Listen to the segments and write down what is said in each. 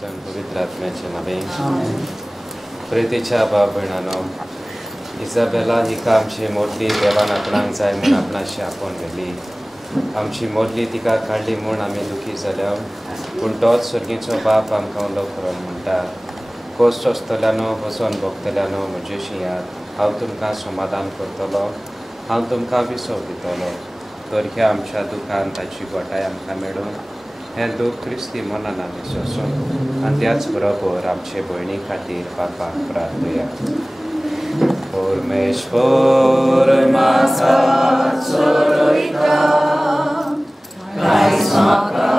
पुत्राच्या आणि पवित्र आत्म्याच्या नावे प्रितीच्या बाब भयणानो, इजाबेला हिका आमची मोडली देवान आपणाक जाय म्हूण आपणाशी आपोवन व्हेली. आमची मोडली तिका काडली म्हूण आमी दुखी जाल्या, पूण तोच सर्गीचो बाप आमकां उलो करून म्हणटा, कोस्ट आसतल्यानो बसोन भोगतल्यानो म्हजे शिंयात हांव तुमकां समाधान करतलो, हांव तुमकां विसव दितलो. तर ह्या आमच्या दुखान ताची गोठाय आमकां मेळून हें दूख क्रिस्ती मनान आमी सोसून आनी त्याच बरोबर आमचे भयणी खातीर बापाक प्रार्थया. परमेश्वर म्हाका चोरयता, कांयच म्हाका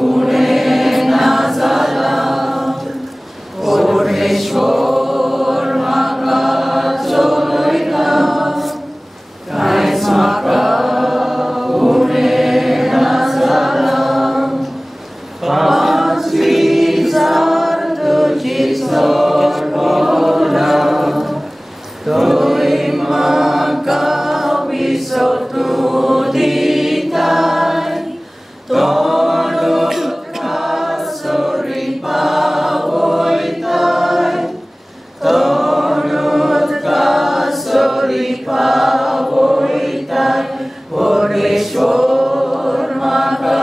उणें ना जालां. परमेश्वर म्हाका चोरयता, कांयच म्हाका उणें ना जालां. पांच विचार तुजी चोड भोवला, तोय म्हाका विसव तूं दिताय. तोंड उदका सोरी पावयताय, तोंड उदका सोरी पावयताय. परमेश्वर म्हाका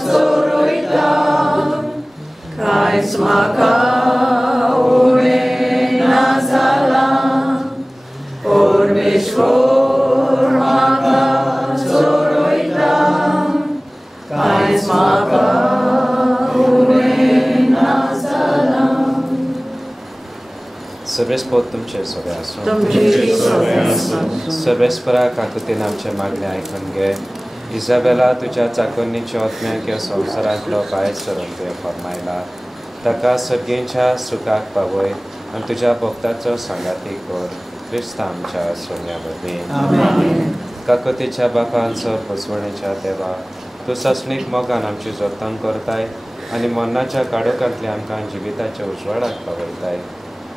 चोरयता, कांयच म्हाका उणें ना जालां. परमेश्वर म्हाका चोरयता, कांयच म्हाका उणें ना जालां. सर्वेस्पोत तुमचे सगळे आसूं. सर्वेस्परा काकुतीन आमचे मागणे आयकून घे. इजाबेला तुज्या चाकोन्नीच्या ओतम्याक ह्या संवसारांतलो भायर सरून तुवें फर्मायला. ताका सर्गेच्या सुखाक पावय आनी तुज्या भक्ताचो सांगाती कर. क्रिस्त आमच्या सोन्या वरवीं. काकुतीच्या बापान सर फसवणेच्या देवा, तूं ससणीक मोगान आमची जतन करताय आनी मरणाच्या काळोखांतल्या आमकां जिविताच्या उजवाडाक पावयताय.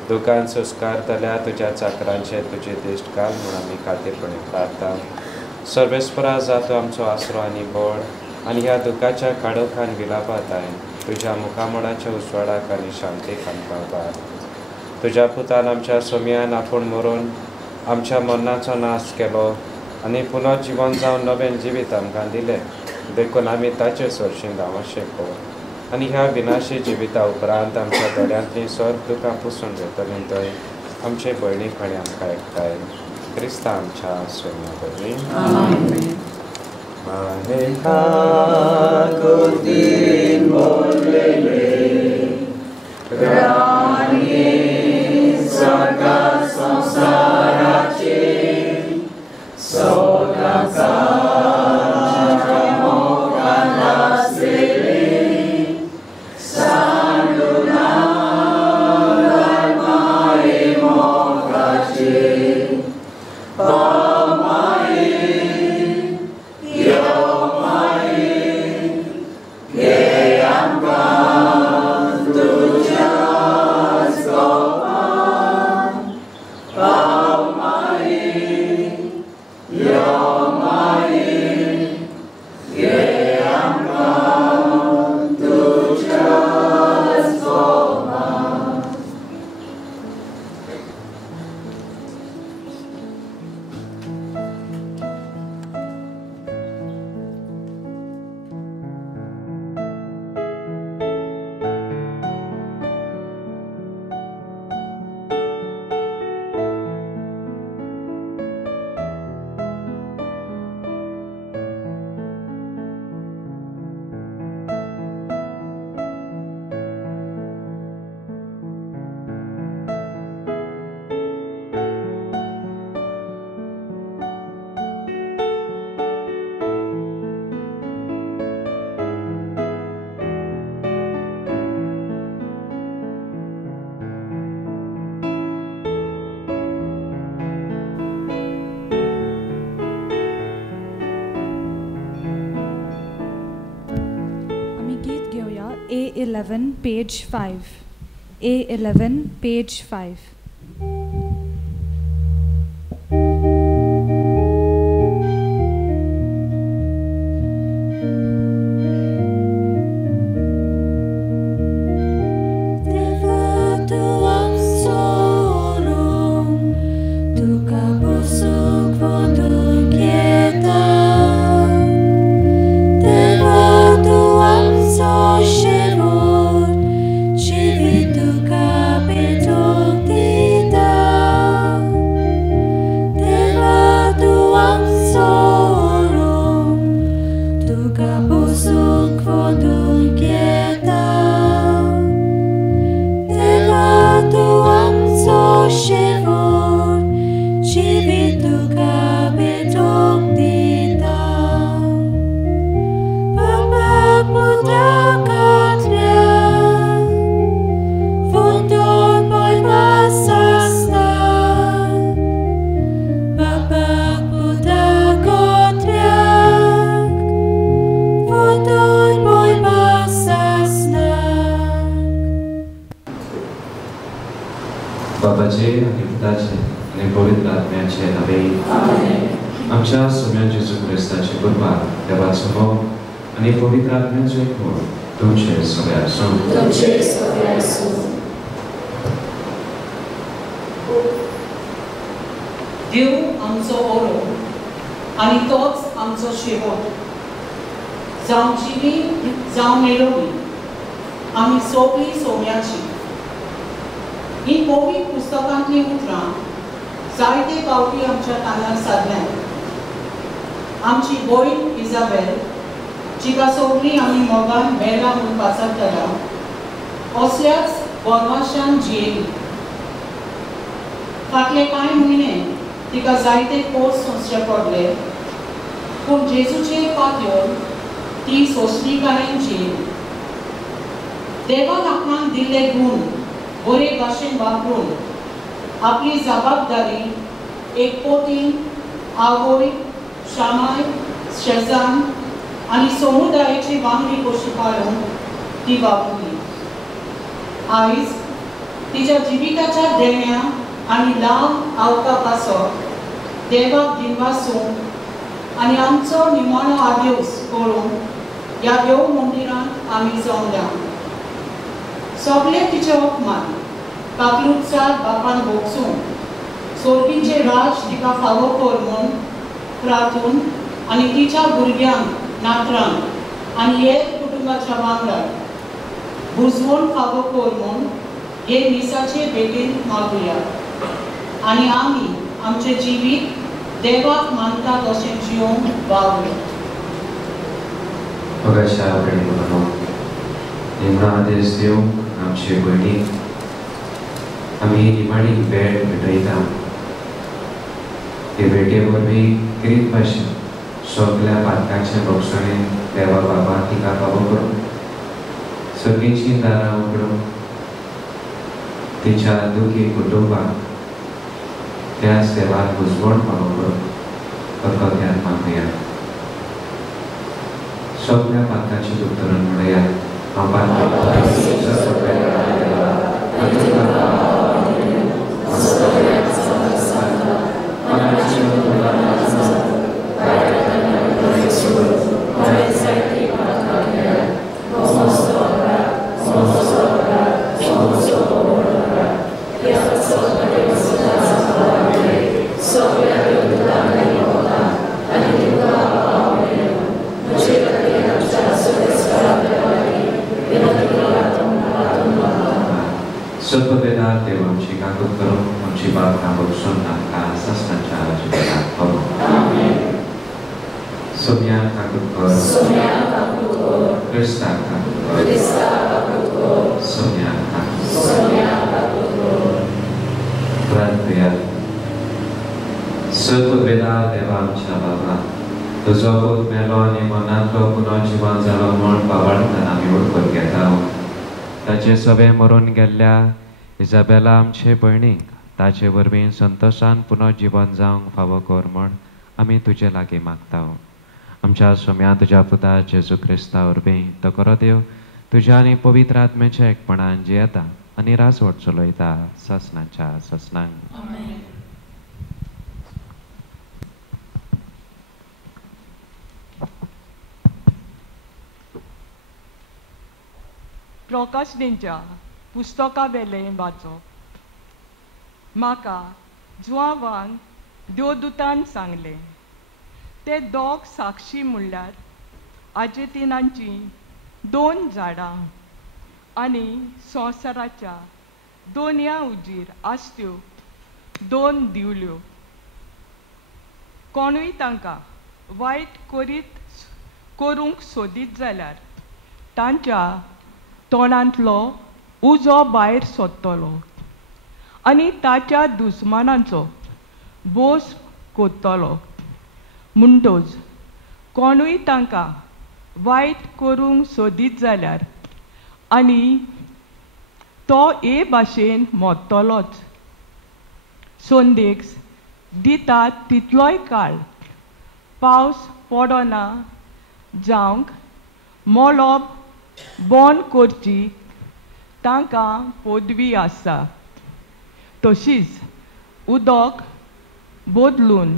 दुखान सुस्कारतल्या तुज्या चाकरांचे तुजे दिश्ट घाल म्हूण आमी खातीरपणी प्रार्थना. सर्वेस्परा जातो आमचो आसरो आनी बळ आनी ह्या दुखाच्या काळोखान विलापाताय तुज्या मुखामोडाच्या उजवाडाक आनी शांतीक आमकां वार. तुज्या पुतान आमच्या सोम्यान आपूण मरून आमच्या मरणाचो नाश केलो आनी पुनर्जीवन जावन नवें जिवीत आमकां दिलें. देखून आमी ताचे सरशीं गांवशें कर आनी ह्या विनाशी जिविता उपरांत आमच्या दोळ्यांतलीं सर दुखां पुसून घेतलीं थंय आमचे भयणीपणी आमकां एकठांय. क्रिस्त आमच्या सोन्या वरवीं. काकुतीन भरलेले राणये सगळ्या संवसाराचे सौदाकाराच्या मोगान आसलेले सांडूनार माये मोगाचे. A11, page 5. A11, page 5. बापाचे आणि पुताचे आणि पवित्र आत्म्याचे आमेन. आमच्या सोम्या जेजू ख्रिस्ताची कृपा, देवाचो मोग आणि पवित्र आत्म्याचो एकमोग तुमचे सगळ्यांक आसूं. देव आमचो ओरो आनी तोच आमचो शेवट. जावं जिवी जावं मेलोवी आमी सगळीं सोम्याची. ही पवित्र पुस्तकांतलीं उतरां जायते फावटी आमच्या कानार सादल्यांत. आमची भयण इजाबेल, जिका सगळीं आमी मोगान बेला म्हूण पासयतला, असल्याच वनवाशान जियेली. फाटले कांय म्हयने तिका जायते कोस सोंसचे पडले, पूण जेजूचे पातयेर ती सोंसणीकायेन जियेली. देवान आपणाक दिल्ले गूण बरे भाशेन वापरून आपली जबाबदारी एक पोतीन आवय, शामाय, शेजान आनी समुदायाची वांगडी कशी पाळून ती वावुरली. आयज तिच्या जिविताच्या देण्या आनी लांब आवका पासत देवाक दिनवासून आनी आमचो निमाणो आदेवस करून ह्या देव मंदिरांत आमी जमल्या. सगळे तिचे अपमान काकलुटसार बापान भोगसून सोर्गींचे राज तिका फावो कर म्हूण प्रार्थून आनी तिच्या भुरग्यांक, नातरांक आनी हेर कुटुंबाच्या वांगडा बुजवण फावो कर म्हूण हे दिसाचे बेगीन मागुया. आनी आमी आमचे जिवीत देवाक मानता तशें जियोंक वावुया. मोगाच्या भयणींनो, निमणो आदेश दिवंक आमचे भयणीक आमी निमाणी भेट भेटयता. हे भेटे वरवीं गिरीत भाशेन सगल्या पातकांचे भोगसणें देवा बाबा तिका फावो करून सगळींचीं दारां उगडून तिच्या दुखी कुटुंबाक त्याच देवाक बुजवण फावो करून कर्तव्यान मागुया. सगल्या पातकांची उतरण म्हणया. सत्पवेदार देव आमची काकूत करून आमची बाब काबोगसून आमकां सस्तांच्या जिवितांत पावो. सोम्या काकूत कर, क्रिस्ताक काकूत कर, सोम्या काकूत कर. प्रार्थया. सत्पवेदार देवा आमच्या बाबा, तुजो पूत मेलो आनी मनांतलो पुनर्जीवन जालो म्हूण पावळटान आमी वळखून घेता. ताचे सवे मरून गेल्ल्या इजाबेला आमचे भयणीक ताचे वरवीं संतोशान पुनर्जीवन जावंक फावो कर म्हूण आमी तुजे लागीं मागता. आमच्या सोम्या तुज्या पुता जेजू क्रिस्ता वरवीं तो करो देव तुज्या आनी पवित्र आत्म्याच्या एकपणान जियेता आनी रासवट चलयता ससनाच्या ससनांक. प्रकाशनेच्या पुस्तका वेलें वाचप. म्हाका जुवावान देवदूतान सांगलें, ते दोग साक्षी म्हणल्यार आर्जेन्टिनाची 2 झाडां आनी संवसाराच्या दोनया उजीर आसत्यो 2 दिवल्यो. कोणूय तांकां वायट करूंक सोदीत जाल्यार तांच्या तोंडांतलो उजो भायर सोदतलो आनी ताच्या दुस्मानांचो बोस कोत्तलो. म्हणटोच कोणूय तांकां वायट करूंक सोदीत जाल्यार आनी तो हे भाशेन मोडटलोच. संदेश दिता तितलोय काळ पावस पडना जावंक मोलोप बंद करची तांकां पदवी आसा. तशीच उदक बदलून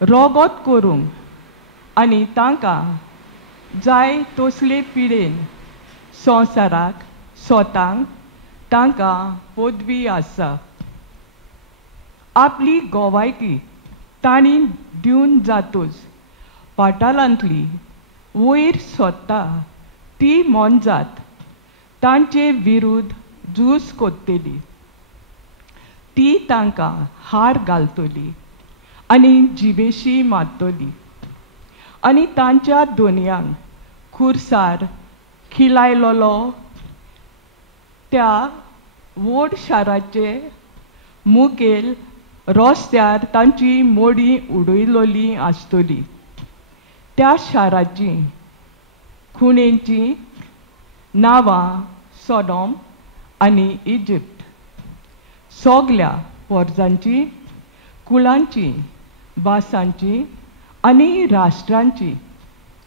रगत करूंक आनी तांकां जाय तसले पिडेन संवसाराक स्वतांक तांकां पदवी आसा. आपली गोवायकी तांणी दिवन जातूच पातालांतली वयर सोदता ती मनजात तांचे विरुद्ध झूज कोत्तेली. ती तांकां हार घालतली आनी जिबेशी मारतली आनी तांच्या दोनयांक खुर्सार खिलायलोलो त्या व्हड शाराचे मुखेल रस्त्यार तांची मोडी उडयलोली आसतली. त्या शाराची खुणेंची नांवां सोडोम आनी इजिप्त सगल्या पोरजांची, कुळांची, भासांची आनी राष्ट्रांची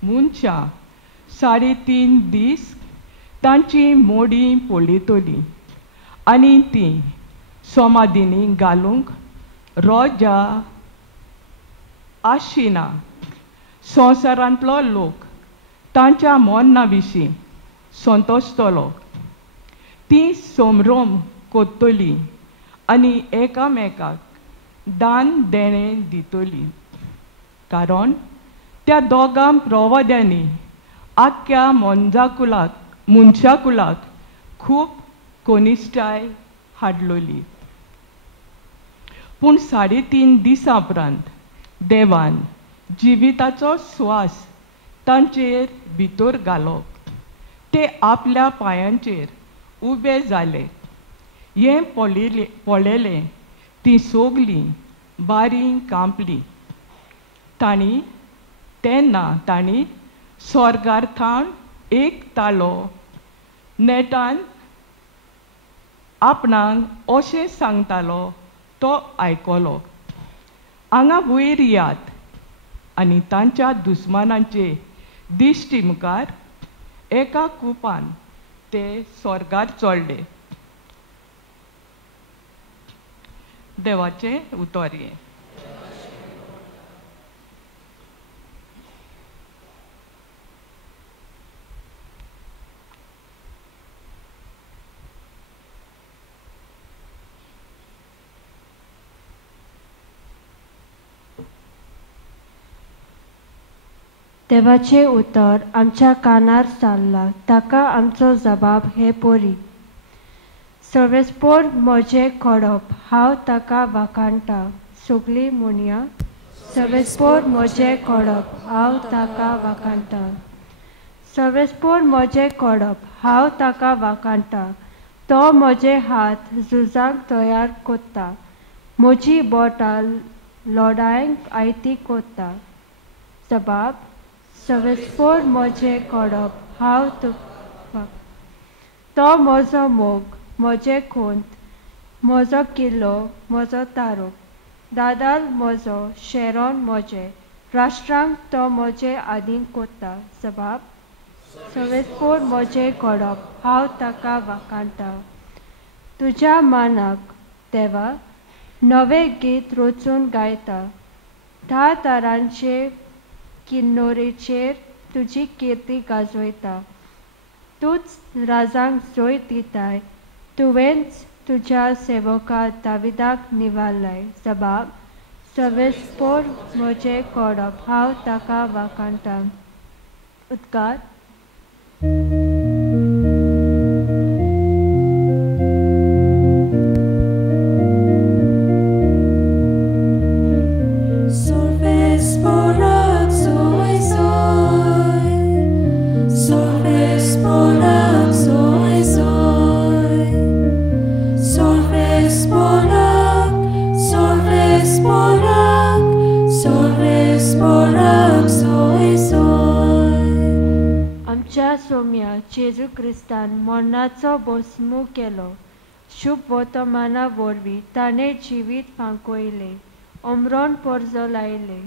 मनशां 3.5 दीस तांची मोडी पळयतली आनी ती समाधीनी घालूंक रोजा आशिना. संवसारांतलो लोक तांच्या मरणा विशीं संतोशतलो. ती सोमरोम कोत्तली आनी एकामेकाक दान देणें दितली, कारण त्या दोगां प्रवाद्यांनी आख्या मनशाकुलाक खूब कोनिश्टाय हाडलोली. पूण 3.5 दिसां उपरांत देवान जिविताचो स्वास तांचेर भितर घालप. ते आपल्या पांयांचेर उबे जाले. हें पळयलें ती सोगलीं बारी कांपली. तेन्ना तांणी स्वर्गार्थान एक ताळो नेटान आपणाक अशें सांगतालो तो आयकलो, हांगा वयर यात. आनी तांच्या दुस्मानांचे दिश्टी मुखार एका कुपान ते स्वर्गार चडले. देवाचें उतर हें. देवाचें उतर आमच्या कानार सारला, ताका आमचो जबाब हे पोरी. सर्वेस्पोर म्हजें खडप हांव ताका वाखाणटा. सगळीं म्हणया, सर्वेस्पोर म्हजें खडप हांव ताका वाखाणटा. सर्वेस्पोर म्हजें खडप हांव ताका वाखाणटा. तो म्हजे हात झुजांक तयार कोत्ता, म्हजी बोटां लोडांक आयती कोत्ता. जबाब, सर्वेस्पोर म्हजें खडप हांव तो म्हजो मोग, म्हजें खोंत, म्हजो किल्लो, म्हजो तारो. दादाल म्हजो, शेरोन म्हजें, राष्ट्रांक तो म्हजें आदीन कोत्ता. जबाब, सर्वेस्पोर म्हजें खडप हांव ताका वाखाणटा. तुज्या मानाक देवा नवें गीत रचून गायता. 10 तारांचे किन्नोरेचेर तुजी किर्ती गाजयता. तूंच राजांक जोय दिताय, तुवेंच तुज्या सेवका दाविदाक निवारलाय. जबाब, सर्वेस्पोर म्हजें खडप हांव ताका वाखाणटा. उद्गार. सोम्या जेजू क्रिस्तान मरणाचो भस्मू केलो. शुभ वर्तमाना वरवीं ताणें जिवीत फांकयलें, अमरोन पर्जो लायले.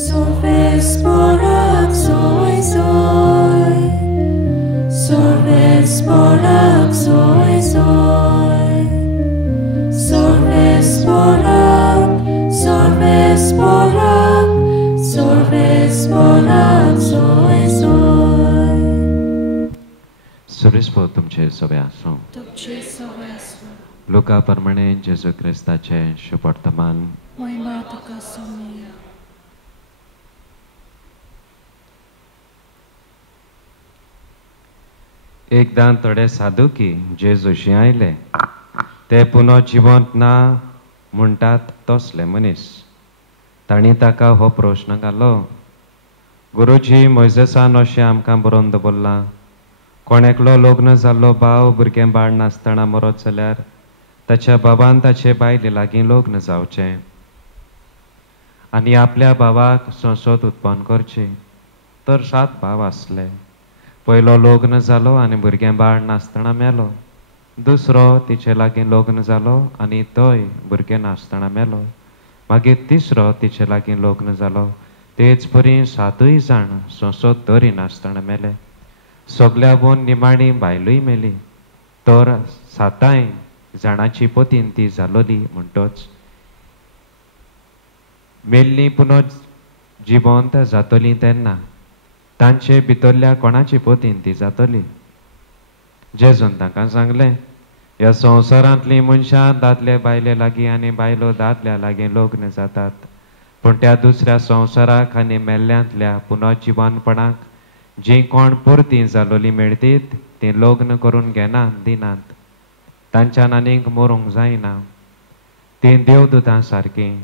Sorvesporak soy soy, Sorvesporak soy soy. Suresh भाऊ तुमचे सगळे आसूं. लोका प्रमाणे जेजू क्रिस्ताचे शुभ वर्तमान. एकदां थोडे साधुकी जेजूशी आयले. ते पुनो जिवंत ना म्हणटात तसले मनीस. तांणी ताका हो प्रश्न घालो, गुरुजी, मोइजेसान अशें आमकां बरोवन दवरलां, कोणेकलो लग्न जाल्लो भाव भुरगें बाळ नासतना मरत जाल्यार ताच्या बाबान ताचे बायले लागीं लग्न जावचें आनी आपल्या भावाक संसद उत्पन्न करची. तर 7 भाव आसले. पयलो लग्न जालो आनी भुरगें बाळ नासतना मेलो. दुसरो तिचे लागीं लग्न जालो आनी तोय भुरगें नासतना मेलो. मागीर तिसरो तिचे लागीं लग्न जालो. तेच परी 7 जाण संसद तरी नासतना मेले. सगल्यावन निमाणी बायलूय मेली. तर 7 जाणांची पोतींती जालोली म्हणटोच मेल्लीं पुनो जिवंत जातलीं तेन्ना तांचे भितरल्या कोणाची पोतींती जातली. जेजून तांकां सांगलें, ह्या संवसारांतलीं मनशां दादले बायले लागीं आनी बायलो दादल्या लागीं लग्न जातात. पूण त्या दुसऱ्या संवसाराक आनी मेल्ल्यांतल्या पुनर्जिवनपणाक जीं कोण परतीं जालोलीं मेळटीत तीं लग्न करून घेनात दिनात. तांच्यान आनीक मरूंक जायना. तीं देवदूतां सारकीं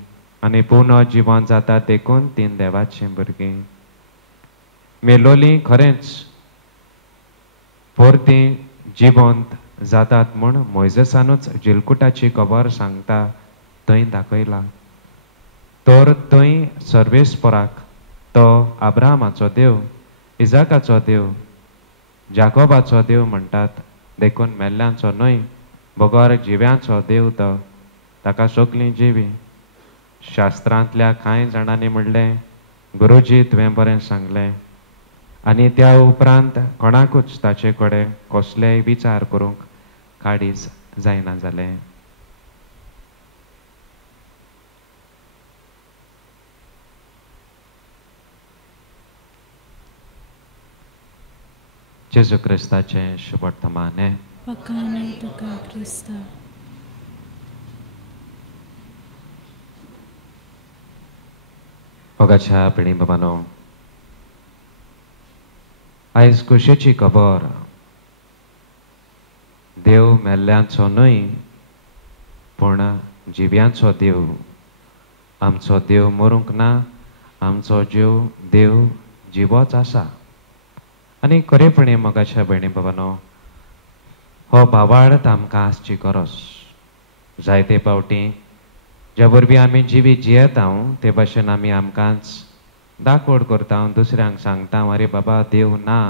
आनी पुनर्जिवन जाता देखून तीं देवाचीं भुरगीं. मेलोलीं खरेंच परतीं जिवंत जातात म्हूण मोइजेसानूच जिलकुटाची खबर सांगता थंय दाखयला. तर थंय सर्वेस्पराक तो अब्राहमाचो देव, इजाकाचो देव, जाकोबाचो देव म्हणटात देखून मेल्ल्यांचो न्हय, बगोर जिव्यांचो देव तो. ताका सगलीं जिवी. शास्त्रांतल्या कांय जाणांनी म्हणलें, गुरुजी तुवें बरें सांगलें. आनी त्या उपरांत कोणाकूच ताचे कडेन कसलेय विचार करूंक काडीच जायना जालें. जेजू क्रिस्ताचें शुभ वर्तमान. ओगाच्या पिणी बाबानो, आयज खुशेची खबर. देव मेल्ल्यांचो न्हय पूण जिव्यांचो देव. आमचो देव मरूंक ना. आमचो जीव देव जिवोच आसा. आनी खरेपणी मोगाच्या भयणी बाबानो, हो भावार्थ आमकां आसची गरज. जायते फावटी ज्या वरवीं आमी जिवी जियेता ते भाशेन आमी आमकांच दाखोड करता, दुसऱ्यांक सांगता, अरे बाबा देव ना,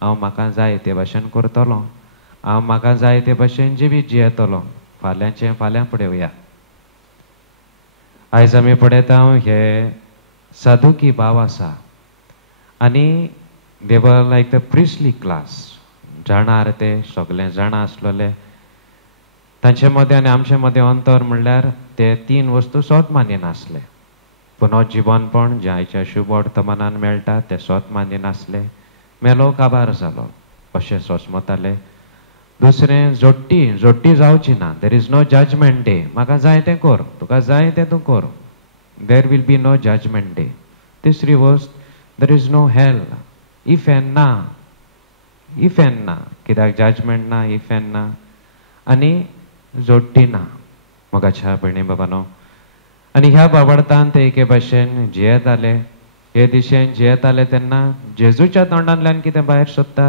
हांव म्हाका जाय ते भाशेन करतलो, हांव म्हाका जाय ते भाशेन जिवीत जियेतलो, फाल्यांचें फाल्यां पळोवया. आयज आमी पळयता हे साधुकी भाव आसा आनी दे वर लायक द प्रिस्टली क्लास. जाणार ते सगळे जाणा आसलेले. तांचे मदें आनी आमचे मदें अंतर म्हणल्यार ते 3 वस्तू सोत मान्य नासले. पुनर्जिवनपण जे आयच्या शुभ वर्तमानान मेळटा ते सोत मान्य नासले. मेलो काबार जालो अशें सोसमताले. दुसरें जोडटी जावची ना. There is no judgement day. म्हाका जाय तें कर, तुका जाय तें तूं कर. There will be no judgement day. तिसरी वस्त, there is no hell. If and ना, कित्याक जजमेंट ना, इफ एन ना. आनी जोडटी ना. मोगाच्या भयणी बाबानो, आनी ह्या बाबडतान ते एके भाशेन जियेताले. हे दिशेन जियेताले तेन्ना जेजूच्या तोंडांतल्यान कितें भायर सोदता,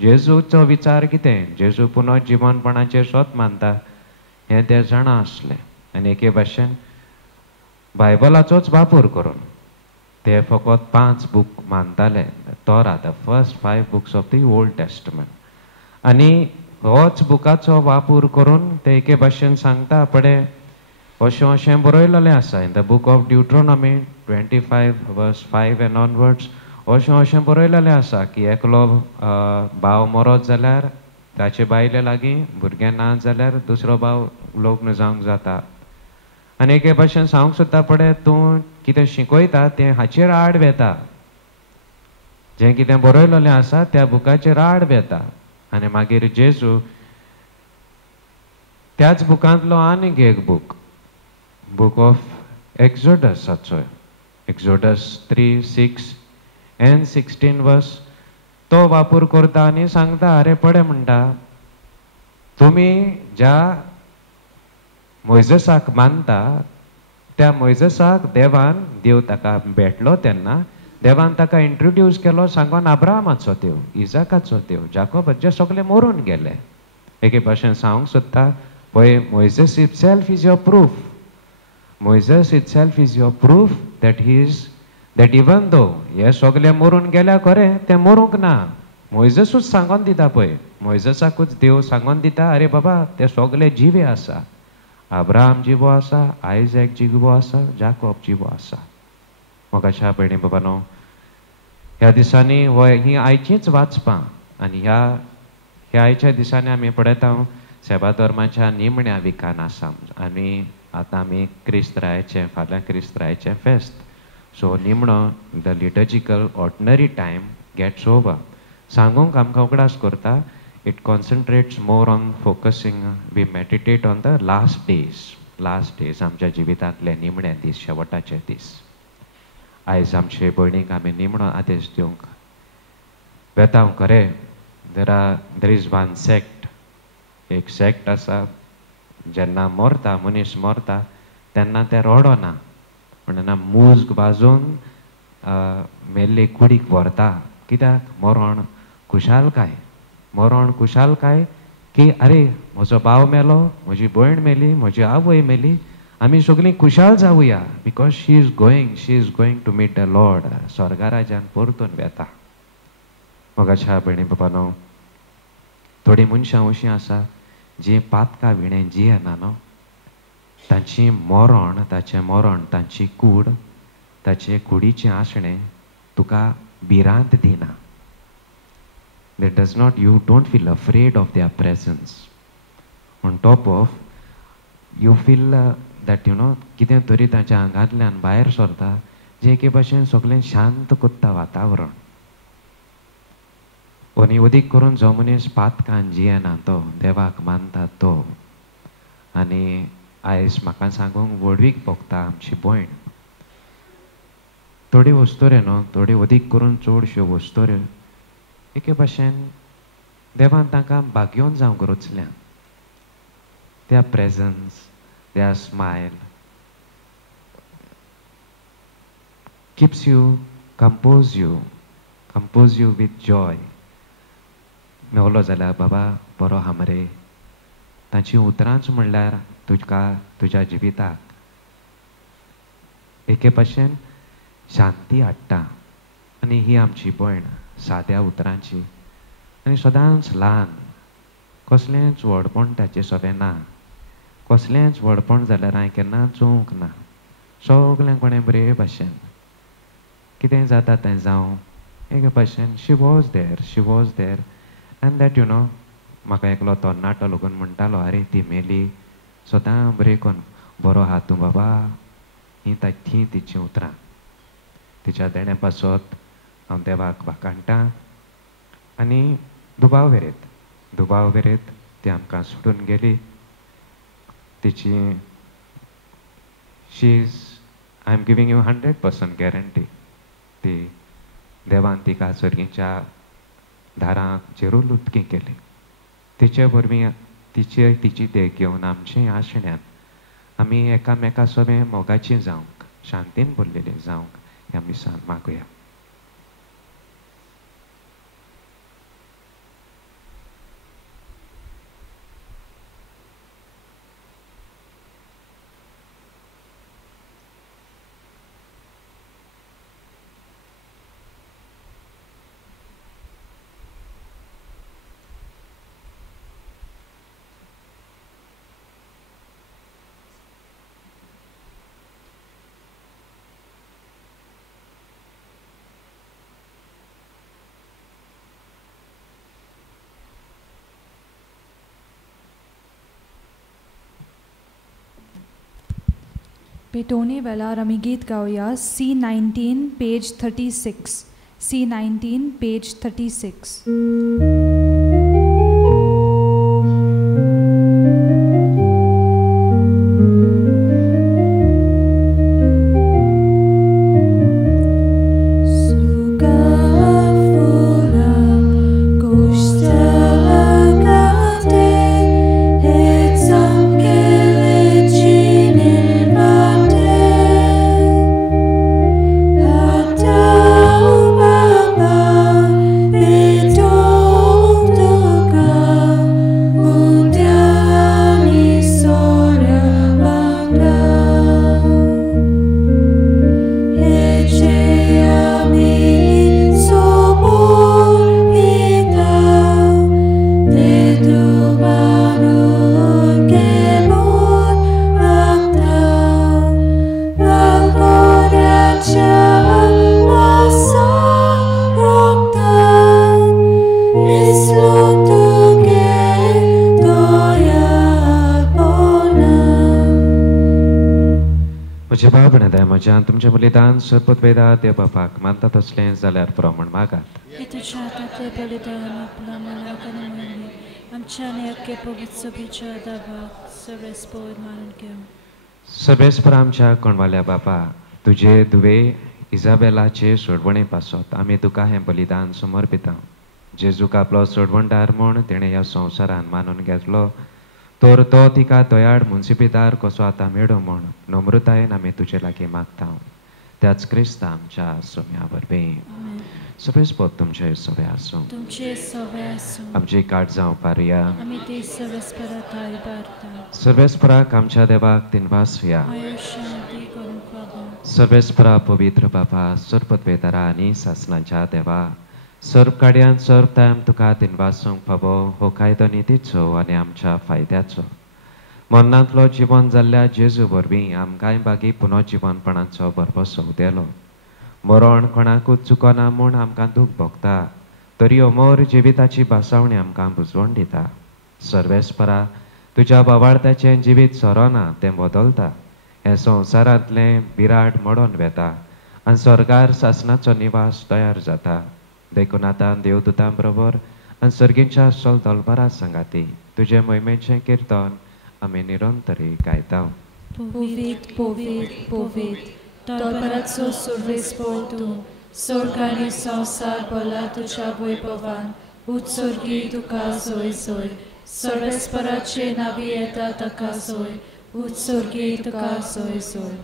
जेजूचो विचार कितें, जेजू पुनर्जिवनपणाचेर सोत मानता हें ते जाणा आसले. आनी एके भाशेन बायबलाचोच वापर करून ते फकत 5 बूक मानताले. तोरा the first 5 books of the old testament. आनी होच बुकाचो वापर करून ते एके भाशेन सांगता पळय, अशें बरयलेलें आसा in the book of Deuteronomy 25 verse 5 and onwards. अशें बरयलेलें आसा की एकलो भाव मरत जाल्यार ताचे बायले लागीं भुरगें ना जाल्यार दुसरो भाव लग्न जावंक जाता. आनी एके भाशेन सांगूंक सोदता पळय तूं कितें शिकयता तें हाचेर आड वेता, जें कितें बरयलेलें आसा त्या बुकाचेर आड वेता. आनी मागीर जेजू त्याच बुकांतलो आनीक एक बूक ऑफ एक्झोडसाचो, एक्झोडस 3, 6 and 16 वर्स तो वापर करता आनी सांगता, अरे पळय म्हणटा, तुमी ज्या मोइजेसाक मानता त्या मोइजेसाक देव ताका भेटलो तेन्ना देवान ताका इंट्रोड्यूस केलो सांगून अब्राहमाचो देव, इजाकाचो देव, जाकोबाचे सगळे मरून गेले. एके भाशेन सांगूंक सोदता पळय, Moises itself is your proof. Moises itself is your proof that even though हे सगळे मरून गेल्या खरें ते मरूंक ना. मोइजेसूच सांगून दिता पळय, मोइजेसाकूच देव सांगून दिता, अरे बाबा ते सगळे जिवे आसा. अब्राहम जिवो आसा, आयझॅक जिवो आसा, जाकोब जिवो आसा. मोगाच्या भयणी बाबानो, ह्या दिसांनी ही आयचीच वाचपां आनी ह्या आयच्या दिसांनी आमी पळयता सेवा धर्माच्या निमण्या विकान आसा आनी आतां आमी क्रिस्तरायाचें फाल्यां क्रिस्तरायाचें फेस्त. सो निमणो the liturgical ordinary time gets over. सांगूंक आमकां उगडास करता, it concentrates more on focusing, we meditate on the last days आमच्या जिवितांतले निमणे दीस, शेवटाचे दीस. आयज आमचे भयणीक आमी निमणो आदेश दिवंक वेता खरें. देर इज वन सेक्ट, एक सेक्ट आसा, जेन्ना मनीस मरता तेन्ना ते रडना, म्हणना मूज वाजोवन मेल्ले कुडीक व्हरता. कित्याक? मरण कुशालकाय की अरे म्हजो भाव मेलो, म्हजी भयण मेली, म्हजी आवय मेली, आमी सगळीं खुशाल जावया, because she is going to meet the Lord. स्वर्गाराज्यान परतून वेता. मोगाच्या भयणी बाबानो, थोडीं मनशां अशीं आसा जीं पातकां विणें जियेना न्हू, तांची ताचें मरण, तांची कूड, ताचे कुडीचें आसणें तुका भिरांत दिना. That does not, you don't feel afraid of their presence. On top of, you feel that कितें तरी ताच्या आंगांतल्यान भायर सरता, जें एके भाशेन सगळें शांत कोत्ता वातावरण. आनी अदीक करून जो मनीस पातकान जियेना तो, देवाक मानता तो, आनी आयज म्हाका सांगूंक व्हडवीक भोगता आमची भयण. थोडी वस्तुरे न्हू, थोडी अदीक करून चडश्यो वस्तुऱ्यो एके भाशेन देवान तांकां भाग्योवन जावंक रुचल्या. त्या प्रेजन्स, त्या smile keeps you, compose you with joy. मेवलो जाल्यार बाबा बरो हा मरे. तांची उतरांच म्हणल्यार तुका तुज्या जिविताक एके भाशेन शांती हाडटा. आनी ही आमची भयण साद्या उतरांची आनी सदांच ल्हान, कसलेंच व्हडपण ताचें सोबें ना. कसलेंच व्हडपण जाल्यार हांवें केन्ना चोवंक ना. सगलें कोणें बरे भाशेन कितें जाता तें जावं एके भाशेन शी वॉज देर एंड दॅट म्हाका एकलो तरणाटो लोगून म्हणटालो, अरे ती मेली, सदां बरें कोन्न बरो आहा तूं बाबा. ही तिचीं उतरां, तिच्या देण्या पासत हांव देवाक वाकाणटा. आनी दुबाव वेरेत ती आमकां सोडून गेली. तिची I am giving you 100% guarantee. ती देवान तिका सर्गीच्या दारां जेरूल उदकी केली. तिचे वरवीं तिची देख घेवन आमचें आशण्यान आमी एकामेका सोबें मोगाचीं जावंक, शांतीन भरलेलीं जावंक ह्या मिसान मागुया. पेटोने वेळार आमी गीत गावया C19 पेज 36. C19 page 36. म्हज्यान तुमचें बलिदान सरपत वेदा ते बापाक मानता तसलें जाल्यार प्रमाण मागात. हे तुझ्या हातातले बलिदान आपला मनाक आनी मनी आमच्या आनी अख्खे पवित्र सभेच्या दाबाक सर्वेस्पोद मारून घेऊ. सर्वेस्पर आमच्या कोणवाल्या बापा, तुजे दुवे इजाबेलाचे सोडवणे पासत आमी तुका हें बलिदान समर्पिता. जेजूक आपलो सोडवणदार म्हूण तिणें ह्या संवसारान मानून घेतलो, तर तो तिका दोयाड मुन्सिपीदार कसो आतां मेळो म्हूण नम्रतायेन आमी तुजे लागीं मागता. त्याच क्रिस्त आमच्या सोम्या वरवीं सर्वेस्पोद तुमचे सवे आसूं. तुमचे सवे आसूं. आमची काळजां उपारुया. आमी ती सर्वेस्पराक इबारता. सर्वेस्पराक आमच्या देवाक तिनवासुया. आयो शांती करून फावो. सर्वेस्परा पवित्र बापा, सर्पत्वेदारा आनी सासणाच्या देवा, सर्व काड्यान सर्व टायम तुका तिनवासूंक फावो हो कायदो नितीचो आनी आमच्या फायद्याचो. मरणांतलो जिवन जाल्ल्या जेजू वरवीं आमकांय बागी पुनर्जिवनपणाचो बरपसो देलो. मरण कोणाकूच चुकोना म्हूण आमकां दूख भोगता, तरी अमोर जिविताची बासावणी आमकां बुजवण दिता. सर्वेस्परा, तुज्या बाबार्थ्याचें जिवीत सरोना तें बदलता. हे संवसारांतलें विराट मोडोन वेता आनी स्वर्गार सासणाचो निवास तयार जाता. देखून आतां देवदूतां बरोबर आनी सर्गींच्या सोल दलबारा सांगाती तुजे मोहिमेचें किर्तन आमी निरंतरी गायता. पोवीत पोवीत पोवीत दलबाराचो सर्वेस्पोद तूं, स्वर्ग आनी संवसार भला तुज्या वैभवान उत्सर्गी तुका सोय सोय. सर्वेस्पराचे नावी येता ताका सोय, उत्सर्गी तुका सोय सोय.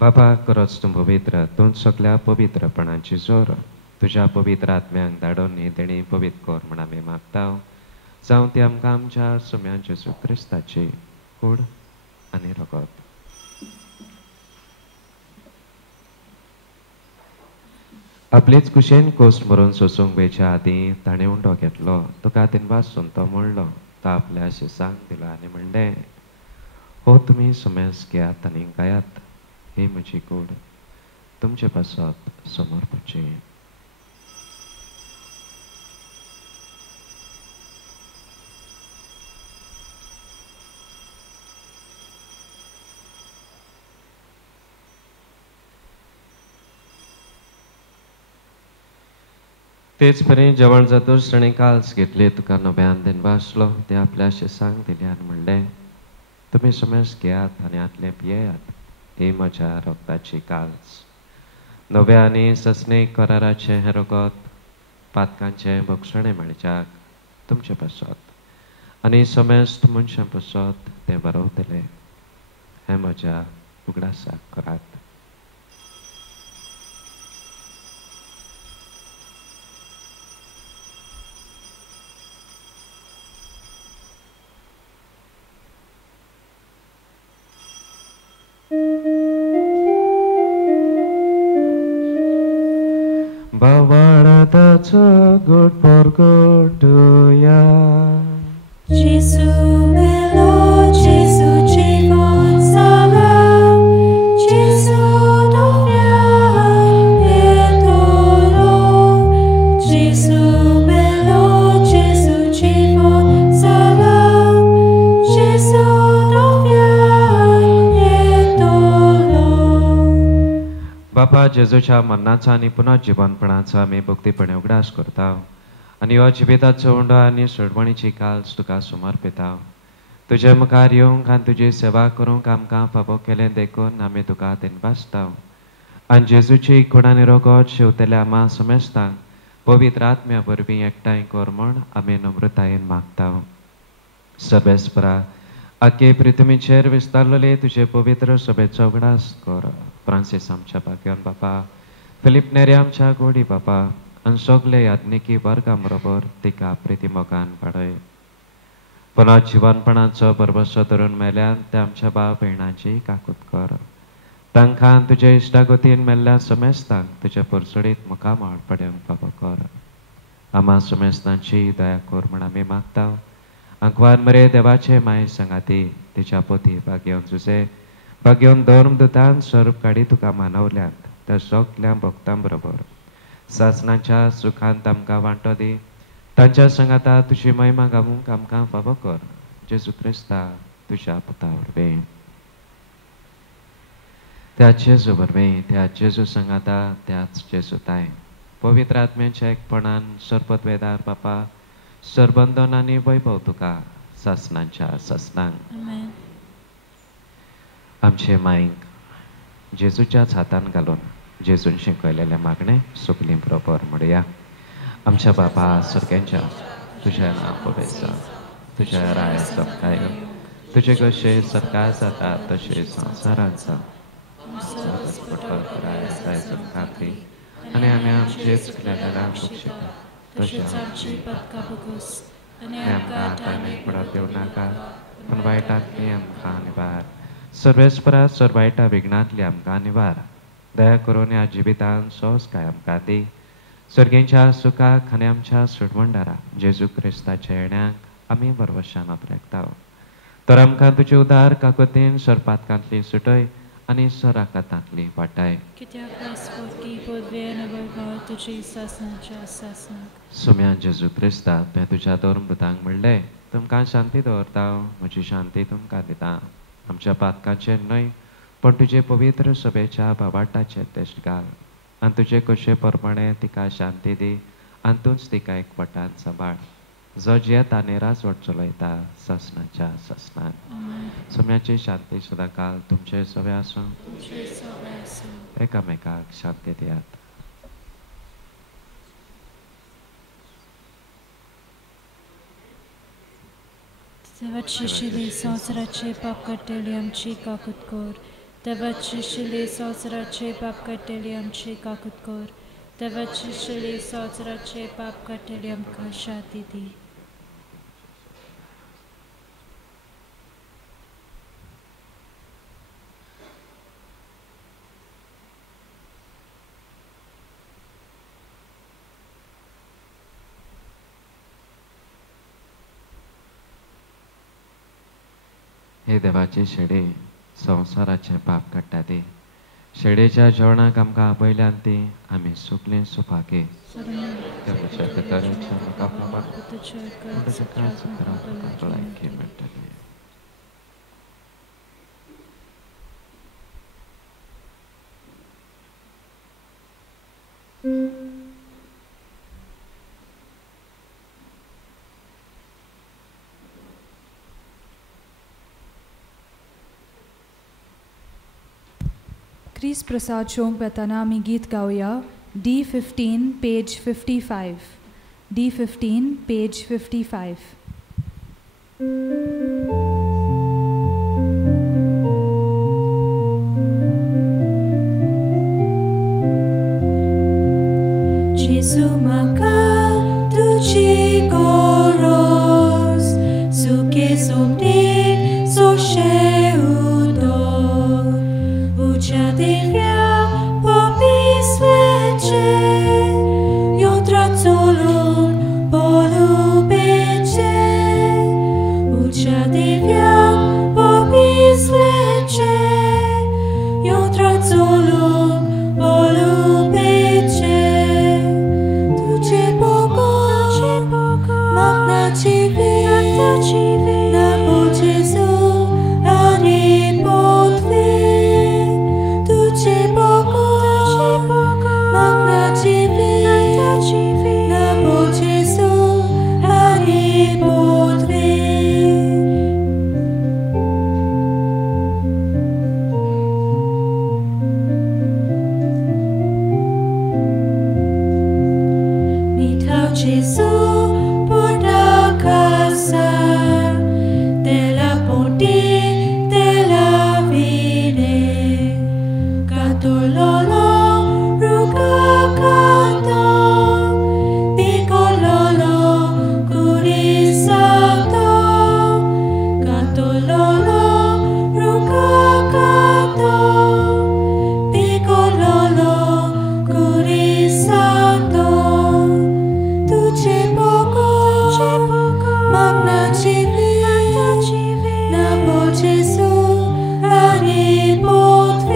बाबा, खरोच तूं पवित्र, तूं सगल्या पवित्रपणाची जोर. तुज्या पवित्र आत्म्यांक धाडोन न्ही तेणी पवित्र कोर म्हण आमी मागता. जावं ती आमकां आमच्या सोम्या जेजू क्रिस्ताची कूड आनी रगत. आपलीच कुशेन कोस्ट मरून सोसूंक वेच्या आदीं ताणें उंडो घेतलो. तुका तिनवासून तो म्हणलो, तो आपल्या शिसांक दिलो आनी म्हणलें, हो तुमी सोमेस घेयात आनी गायात. ही म्हजी कूड तुमचे पासत समर्पची. तेच परी जेवण जातूच ताणें काल्स घेतली, तुका नव्यान दिनवासलो. ते आपल्या शिसांक दिले आनी म्हणलें, तुमी सोमेस घेयात आनी आतले पियेयात. ही म्हज्या रगताची काल्स, नव्या आनी ससणीक कराराचें हें रगत पातकांचें भक्षणें मेळच्याक तुमचे पासत आनी सोमेस्त मनशां पासत तें बरवतलें. हें म्हज्या उगडासाक करात. Bavardata good for good to ya. Jesu melo, Jesu জীবন সালাম, Jesu dofia etolo. Jesu melo, Jesu জীবন সালাম, Jesu dofia etolo. जेजूच्या मरणाचा आणि पुन्हा जिवंतपणाचा आमी भक्तीपणे उगडास करता आनी हो जिविताचो उंडो आनी सोडवणीची काल्स तुका समर्पिता. तुजे मुखार येवंक आनी तुजी सेवा करूंक आमकां फावो केलें देखून आमी तुका दिनबासता. आनी जेजूची खुणांनी रोगोट शेवतेल्या आमा समेस्तांक पवित्र आत्म्या वरवीं एकठांय कर म्हूण आमी नम्रतायेन मागता. सभेस्परा आख्खे पृथ्वीचेर विस्तारलेले तुजे पवित्र सभेचो उगडास कर. फ्रांसीस आमच्या भाग्यवान बापा, फिलीप नेरे आमच्या गोडी बापा आनी सगळे याज्ञिकी वर्गां बरोबर तिका प्रिती मोगान वाडय. पुन्हा जिवनपणाचो बरवसो धरून मेल्यान ते आमच्या भाव भयणांची काकूत कर. तांकां तुजे इश्टागतीन मेल्ल्या समेस्तांक तुजे परसडीत मुखामळ पड्यांक फावो कर. आमा समेस्तांची दया कर म्हण आमी मागता. अंकवार मरे देवाचे माय संगाती तिच्या पोती भाग्यवन जुजे भाग्यवन धर्मदुतान स्वरूप काडी तुका मानवल्यांत त्या सगल्या भक्तां बरोबर सासणाच्या सुखांत आमकां वांटो दी. तांच्या संगाता तुजी महिमा गावूंक आमकां फावो कर. जेजू क्रिस्ता तुज्या पुता वरवीं त्या जेजू वरवीं त्या जेजू संगाता त्याच जेजूताय पवित्र आत्म्याच्या एकपणान सरपदवेदार बापा सरबंधन आनी वैभव तुका सासणांच्या सासणांक. आमचे मायंक जेजूच्याच हातान घालून जेजून शिकयलेले मागणे सगलीं बरोबर म्हणया. आमच्या बापा सुरग्यांच्या तुझें नांव पवित्र तुझें राय सपकाय तुजे कशें सरकार जाता तशें संवसारांत जा. खात्री आनी आमी आमचे चुकलेल्यांक बक्षिता तशें आमची बदका बगूस आनी आमकां आतांनी पडत देव नाका पूण वायटांतली आमकां निवार. सर्वेस्परा सर्वायटा विघ्नांतली आमकां निवार. दया करून ह्या जिवितान सोस काय आमकां दी. सर्गेंच्या सुखाक आनी आमच्या सुडवंडारा जेजू क्रिस्ताच्या येण्याक आमी वरवशान आपल्याकता. तर आमकां तुजे उदार काकुतीन सरपातकांतली सुटय आनी सराकातांतली वाटाय. सुम्या जेजू क्रिस्ता तुवें तुज्या धर्मदुतांक म्हणलें तुमकां शांती दवरता म्हजी शांती तुमकां दिता. आमच्या पातकांचेर न्हय पण तुजे पवित्र सभेच्या भावाटाचेर तेश घाल आनी तुजे कशे प्रमाणे तिका शांती दी आनी तूंच तिका एकवटान सांबाळ. जो जियेता निरासवट चलयता ससनाच्या ससनान. सुम्याची शांती सुद्दां काल तुमचे सवे आसूं. एकामेकाक शांती दियात. Tevačešili संवसाराचे पाप काडटली आमची काकूत कर. Tevačešili संवसाराचे पाप काडटली आमची काकूत कर. Tevačešili संवसाराचे पाप काडटली आमकां शांती दी. हे देवाची शेडे संवसाराचे पाप काडटा ती. शेडेच्या जेवणाक आमकां आपयल्यान ती आमी सुकलीं सुपाके मेळटली. क्रिस प्रसाद शोंक बेताना आमी गीत गावया. D15 page 55. D15 page 55. Jesu maka tuji goros suke somni so sheudo uciaderia popisvece jutra color polubece uciaderia popisvece jutra color polubece tuce Gesù porta a casa della ponte della vine, catololo ruga canto, piccololo curi santo, catololo ruga canto, piccololo curi santo. Tu c'è poco, magna civi, nabo Gesù, aripotvi.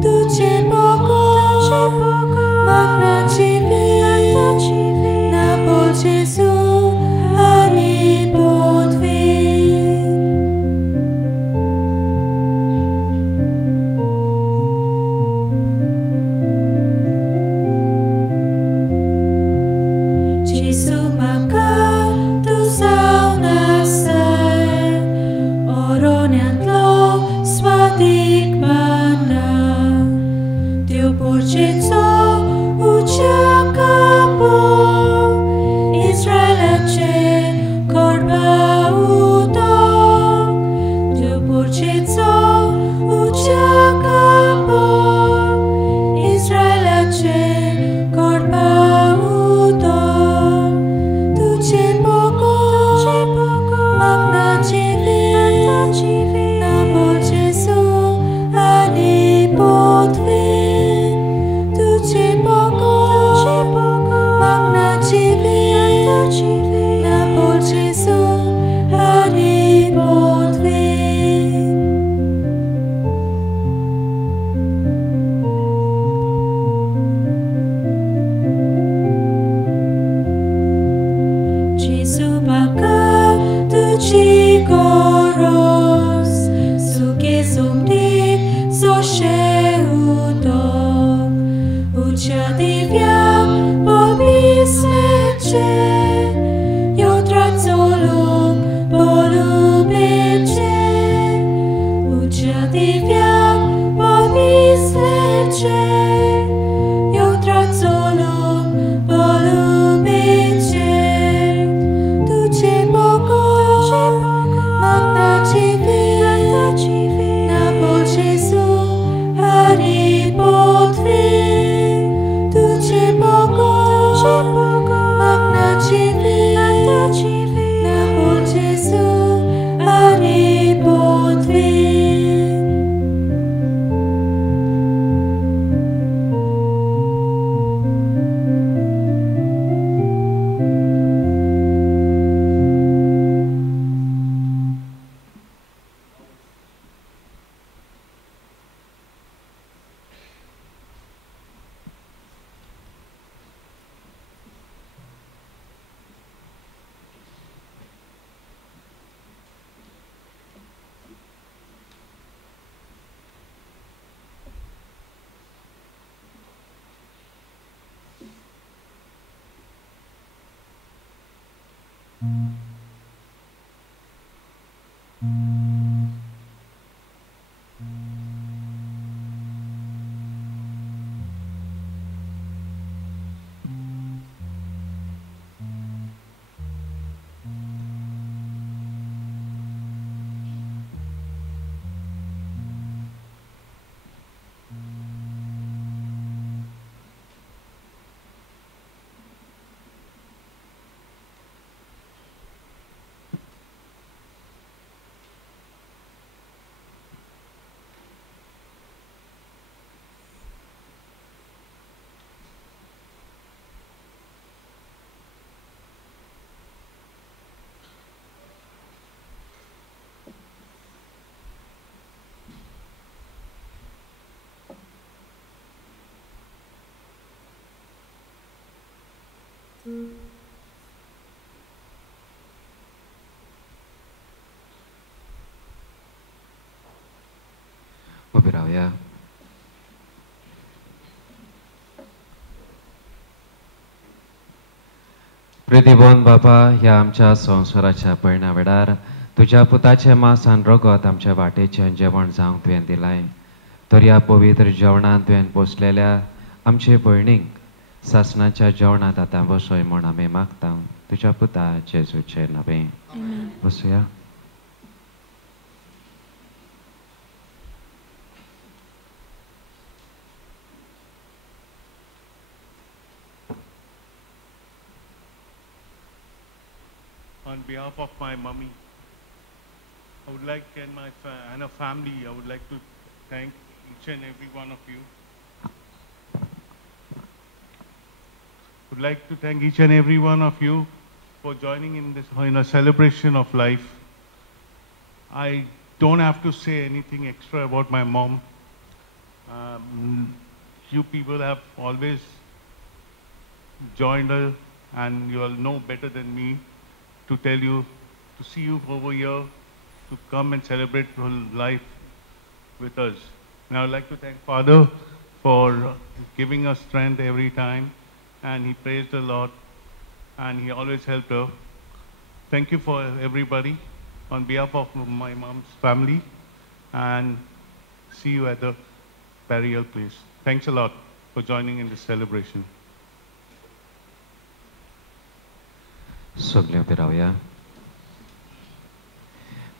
Tu c'è poco, magna civi, nabo Gesù, aripotvi. Gesù maka tu sauna ser oroniatlo svadik banda Dio porcezo uciakapo Izraelace korba uto Dio porcezo uciakapo Izraelace korba uto Tu c'è poco, magna civi, nabo Gesù, aripotvi. Tu c'è poco, magna civi, nabo Gesù, aripotvi. Gesù baka tu chigoros suke sumdik so sheudo ucha divya pobismeche yotratsolum polubeche ucha divya pobismeche yotratsolum polubeche Tu c'è poco, magna civi, nabo Gesù, aripotvi. Tu c'è poco, magna civi, nabo Gesù, aripotvi. उभे राहूया. प्रितीबोन बापा, ह्या आमच्या संवसाराच्या पळण्या वेळार तुझ्या पुताचे मांस आनी रगत आमच्या वाटेचें जेवण जावंक तुवें दिलाय. तर ह्या पवित्र जेवणांत तुवें पोसलेल्या आमचे भयणींक सासणाच्या जेवणात आता बसोय म्हूण आमी मागता तुज्या पुता जेजूचे नवे. बसूया. On behalf of my mummy, I would like and her family, I would like to thank each and every one of you. Would like to thank each and every one of you for joining in this a celebration of life. I don't have to say anything extra about my mom. You people have always joined her, and you all know better than me to tell you, to see you over here, to come and celebrate her life with us. And I would like to thank Father for giving us strength every time, and he praised the Lord, and he always helped her. Thank you for everybody on behalf of my mom's family, and see you at the burial place. Thanks a lot for joining in this celebration. सगळे उबे रावया.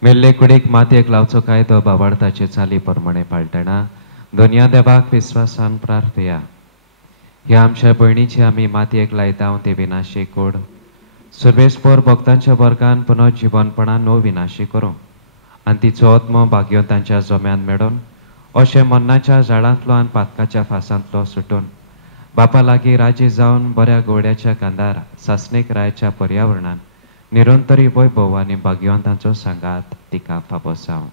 मेल्ले कुडीक मातयेक लावचो कायदो बाबार्थाचे चाली प्रमाणे पाळटना दोनया देवाक विस्वासान प्रार्थया. ह्या आमच्या भयणीची आमी मातयेक लायता ते विनाशी कूड सर्वेस्पर भक्तांच्या वर्गान पुनः जीवनपणान नो विनाशी करूं आनी तिचो आत्मो भाग्यो तांच्या जोम्यान मेळोन अशें मन्नाच्या झाडांतलो आनी पातकाच्या फासांतलो सुटून बापा लागीं राजी जावन बऱ्या गोड्याच्या कांदार सासणेक रायच्या पर्यावरणान निरंतरी वैभव आनी भाग्यवंतांचो सांगात तिका फाबो जावं.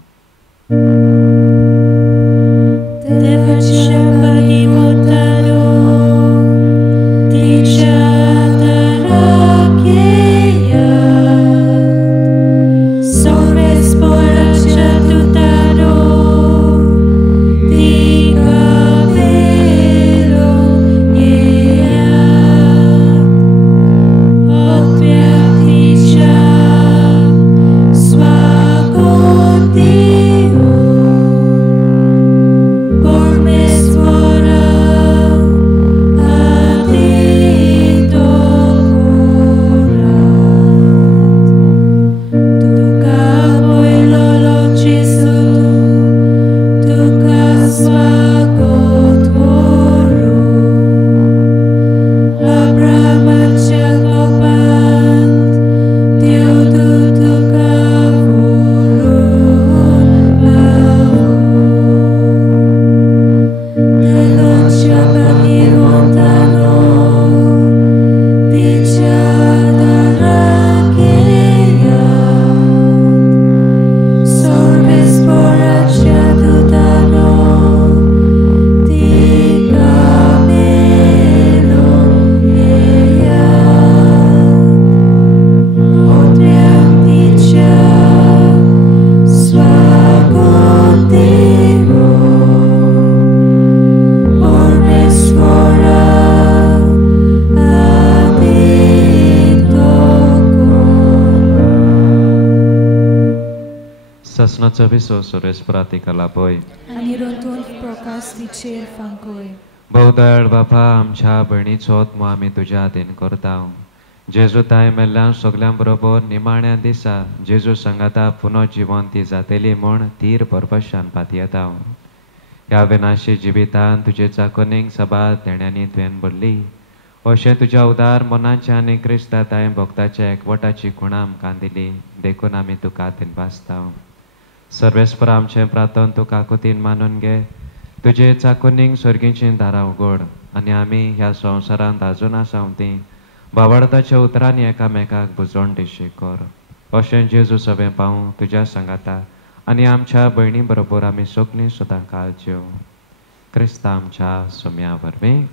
Sasnaca viso respiratica poi. Anirotul procasti fankoi. Baudaळ बापा आमच्या भयणीचो आत्मो आमी तुज्या हातीन करता. जेजू ताय मेल्ल्यान सगल्यां बरोबर निमाण्या दिसा जेजू सांगाता पुनः जिवन ती जातेली म्हूण तीर परपशान पातयेता. ह्या विनाशी जिवितान तुजे चाकोनीक सबात देण्यांनी तुवें भरली. अशें तुज्या उदार मनाचे आनी क्रिस्ता ताय भक्ताच्या एकवटाची खुणां आमकां दिली देखून आमी तुका हातीन भासता. सर्वेस्पर आमचें प्रार्थन तुका कुतीन मानून घे. तुजे चाकुनीक सर्गीचीं दारां उगड आनी आमी ह्या संवसारांत आजून आसाव ती बाबार्थाच्या उतरांनी एकामेकाक बुजोवन दिशी कर. अशें जेजू सवें पावूं तुज्या सांगाता आनी आमच्या भयणी बरोबर आमी सगळीं सुद्दां काळ जेव. क्रिस्ता आमच्या सोम्या वरवीं.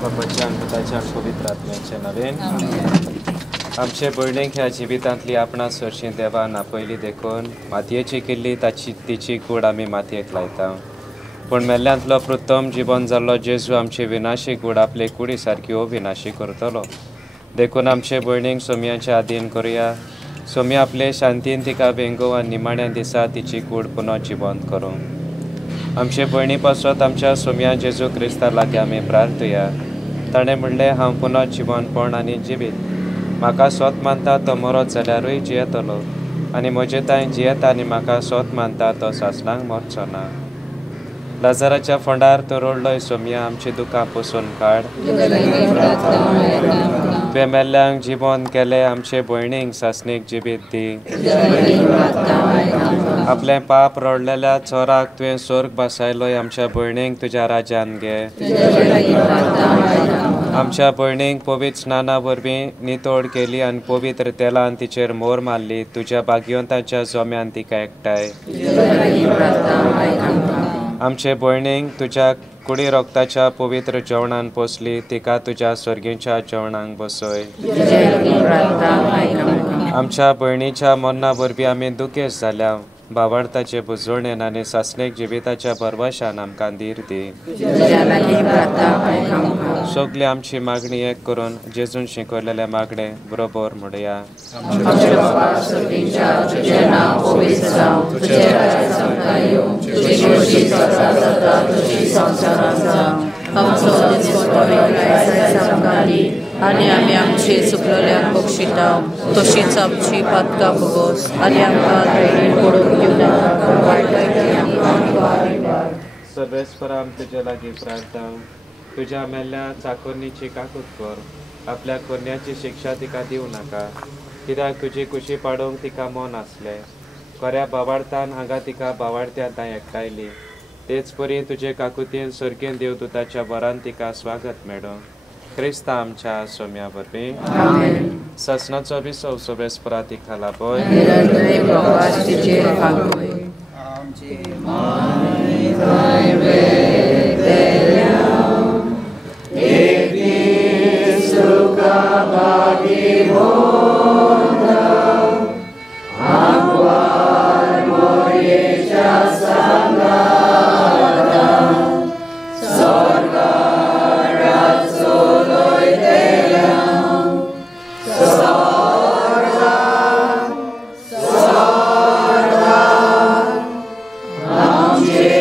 बापाच्या पुताच्या पवित्र आत्म्याचे नवीन आमचे भयणीक ह्या जिवितांतली आपणा सरशी देवान आपयली देखून मातयेची केल्ली तिची कूड आमी मातयेक लायता पूण मेल्ल्यांतलो प्रथम जिवन जाल्लो जेजू आमची विनाशी कूड आपले कुडी सारकी अविनाशी करतलो देखून आमचे भयणीक सोमयाच्या आदीन करुया सोम्या आपले शांतीन तिका वेंगो आनी निमाण्या दिसा तिची कूड पुनः जिवंत करूं आमचे भयणी पासत आमच्या सोम्या जेजू क्रिस्ता लागीं आमी प्रार्थया ताणें म्हणलें हांव पुनः जिवंतपण आनी जिवीत म्हाका स्वत मानता तो मरत जाल्यारूय जियेतलो आनी म्हजे ताई जियेता आनी म्हाका स्वत मानता तो सासणांक मरचो ना लाजाराच्या फोंडार तो रोडलोय सोम्या आमची दुकां पुसून काड तुवें मेल्ल्यांक जिवंत केले आमचे भयणीक सासणीक जिवीत दी आपलें पाप रोडलेल्या चोराक तुवें स्वर्ग बसयलोय आमच्या भयणीक तुज्या राज्यान घे आमच्या भयणीक पवित्र स्नाना वरवीं नितोड केली आनी पवित्र तेलान तिचेर मोर मारली तुज्या भाग्यवंताच्या जोम्यान तिका एकठांय आमचे भयणीक तुज्या कुडी रोगताच्या पवित्र जेवणान पोसली तिका तुज्या स्वर्गीच्या जेवणाक बसय आमच्या भयणीच्या मरना वरवीं आमी दुखेस जाल्या भावार्थाचे बुजवणेन आनी सासणीक जिविताच्या परवाशान आमकां धीर दी सगली आमची मागणी एक करून जेजून शिकयलेले मागणे बरोबर म्हणया आनी आमी आमची चुकलोल्यांक बक्षितांव तशीच आमची पातकां भोगोस आनी आमकां दैनीक पडूंक सर्वेस्पराम तुजे लागीं प्रार्थना तुज्या मेल्ल्या चाकोन्नीची काकूत कर आपल्या कोन्याची शिक्षा तिका दिवं नाका कित्याक तुजी कुशी पाडूंक तिका मन आसले खऱ्या भावार्थान हांगा तिका भावार्थ्या दाय एकठायली तेच परी तुजे काकुतीन सर्गीन देवदूताच्या वरान तिका स्वागत मेळो क्रिस्ता आमच्या सोम्या वरवीं ससनाचो विसव सोबेस्परा तिका लाभय Yeah.